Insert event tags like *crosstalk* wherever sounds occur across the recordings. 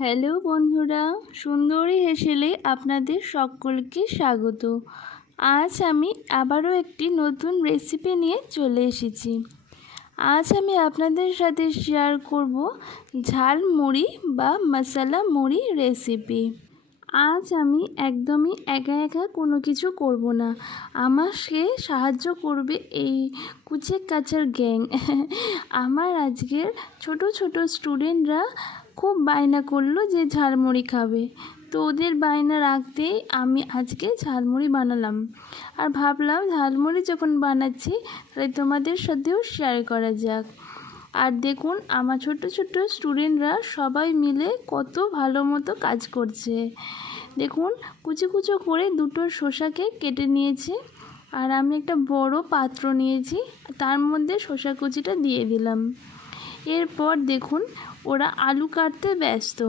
Hello বন্ধুরা, সুন্দরী হেসেলে আপনাদের সকলকে স্বাগত। আজ আমি আবারও একটি নতুন রেসিপি নিয়ে চলে এসেছি। আজ আমি আপনাদের সাথে শেয়ার করব ঝাল মুড়ি বা মশলা মুড়ি রেসিপি আজ আমি একদমই একা একা কোনো কিছু করব না। আমাকে সাহায্য করবে এই কুচে কাচার গ্যাং। *laughs* আমার আজকের ছোট ছোট স্টুডেন্টরা খুব বায়না করল যে ঝালমুড়ি খাবে। তো ওদের বায়না রাখতেই আমি আজকে ঝালমুড়ি বানালাম। আর ভাবলাম ঝালমুড়ি যখন বানাচ্ছি, তাহলে তোমাদের সাথেও শেয়ার করা যাক। আর দেখুন, আমার ছোট ছোট স্টুডেন্টরা সবাই মিলে কত ভালো মতো কাজ করছে। দেখুন, কুচো কুচো করে দুটো শসাকে কেটে নিয়েছি আর আমি একটা বড় পাত্র নিয়েছি, তার মধ্যে শসা কুচিটা দিয়ে দিলাম। এরপর দেখুন, ওরা আলু কাটতে ব্যস্ত।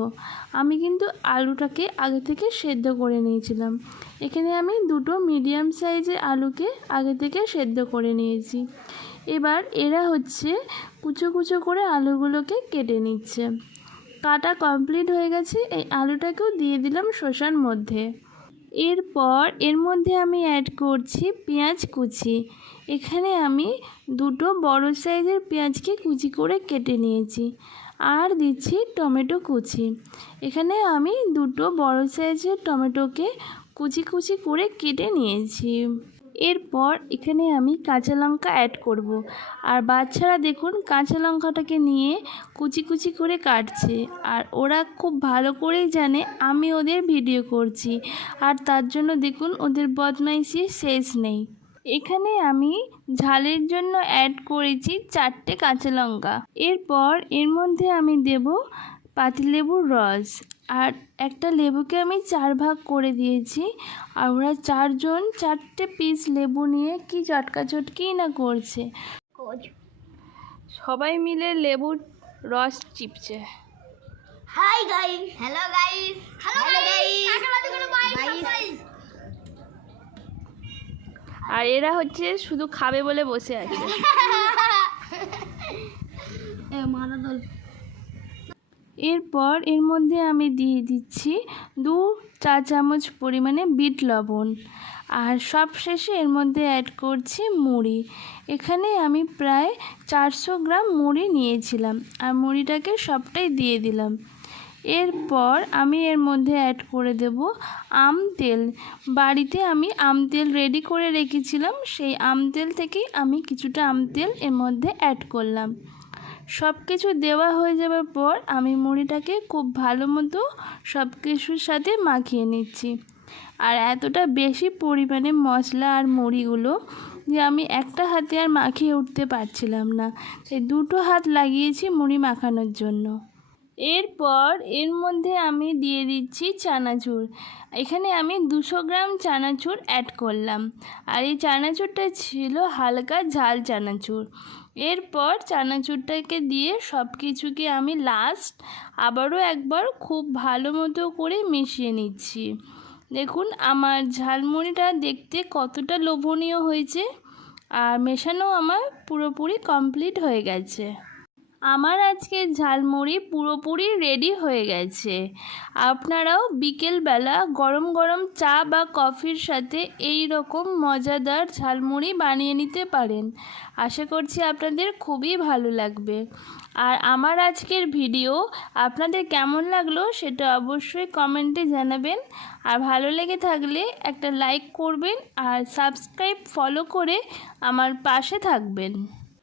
আমি কিন্তু আলুটাকে আগে থেকে সেদ্ধ করে নিয়েছিলাম। এখানে আমি দুটো মিডিয়াম সাইজের আলুকে আগে থেকে সেদ্ধ করে নিয়েছি। এবার এরা হচ্ছে কুচো কুচো করে আলুগুলোকে কেটে নিচ্ছে। কাটা কমপ্লিট হয়ে গেছে, এই আলুটাকেও দিয়ে দিলাম শসার মধ্যে। এরপর এর মধ্যে আমি অ্যাড করছি পেঁয়াজ কুচি। এখানে আমি দুটো বড় সাইজের পেঁয়াজকে কুচি করে কেটে নিয়েছি আর দিচ্ছি টমেটো কুচি। এখানে আমি দুটো বড় সাইজের টমেটোকে কুচি কুচি করে কেটে নিয়েছি। এরপর এখানে আমি কাঁচা লঙ্কা অ্যাড করব। আর বাচ্চারা দেখুন কাঁচা লঙ্কাটাকে নিয়ে কুচি কুচি করে কাটছে। আর ওরা খুব ভালো করেই জানে আমি ওদের ভিডিও করছি। আর তার জন্য দেখুন ওদের বদমাইশি শেষ নেই। এখানে আমি ঝালের জন্য অ্যাড করেছি চারটে কাঁচা লঙ্কা। এরপর এর মধ্যে আমি দেব পাতিলেবুর রস। আর একটা লেবুকে আমি চার ভাগ করে দিয়েছি। আর ওরা চারজন চারটে পিস লেবু নিয়ে কি চটকা চটকি না করছে? সবাই মিলে লেবুর রস চিপছে। Hi guys hello guys hello guys আর এরা হচ্ছে শুধু খাবে বলে বসে আছে। *laughs* এ মারা দল। এরপর এর মধ্যে আমি দিয়ে দিচ্ছি দু চা চামচ পরিমাণে বিট লবণ। আর সব শেষে এর মধ্যে অ্যাড করছি মুড়ি। এখানে আমি প্রায় চারশো গ্রাম মুড়ি নিয়েছিলাম আর মুড়িটাকে সবটাই দিয়ে দিলাম। এরপর আমি এর মধ্যে অ্যাড করে দেব আম তেল। বাড়িতে আমি আম তেল রেডি করে রেখেছিলাম, সেই আম তেল থেকেই আমি কিছুটা আম তেল এর মধ্যে অ্যাড করলাম। সব কিছু দেওয়া হয়ে যাওয়ার পর আমি মুড়িটাকে খুব ভালো মতো সব কিছুর সাথে মাখিয়ে নিচ্ছি। আর এতটা বেশি পরিমাণে মশলা আর মুড়িগুলো যে আমি একটা হাতে আর মাখিয়ে উঠতে পারছিলাম না। তাই দুটো হাত লাগিয়েছি মুড়ি মাখানোর জন্য। এরপর এর মধ্যে আমি দিয়ে দিচ্ছি চানাচুর। এখানে আমি দুশো গ্রাম চানাচুর অ্যাড করলাম। আর এই চানাচুরটা ছিল হালকা ঝাল চানাচুর। এরপর চানাচুরটাকে দিয়ে সব কিছুকে আমি লাস্ট আবারও একবার খুব ভালো মতো করে মিশিয়ে নিচ্ছি। দেখুন, আমার ঝালমুড়িটা দেখতে কতটা লোভনীয় হয়েছে। আর মেশানো আমার পুরোপুরি কমপ্লিট হয়ে গেছে। আমার আজকে ঝালমুড়ি পুরোপুরি রেডি হয়ে গেছে। আপনারাও বিকেলবেলা গরম গরম চা বা কফির সাথে এই রকম মজাদার ঝালমুড়ি বানিয়ে নিতে পারেন। আশা করছি আপনাদের খুবই ভালো লাগবে। আর আমার আজকের ভিডিও আপনাদের কেমন লাগল সেটা অবশ্যই কমেন্টে জানাবেন। আর ভালো লেগে থাকলে একটা লাইক করবেন আর সাবস্ক্রাইব ফলো করে আমার পাশে থাকবেন।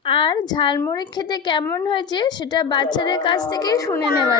আর ঝালমুড়ি খেতে কেমন হয়েছে সেটা বাচ্চাদের কাছ থেকেই শুনে নেওয়া।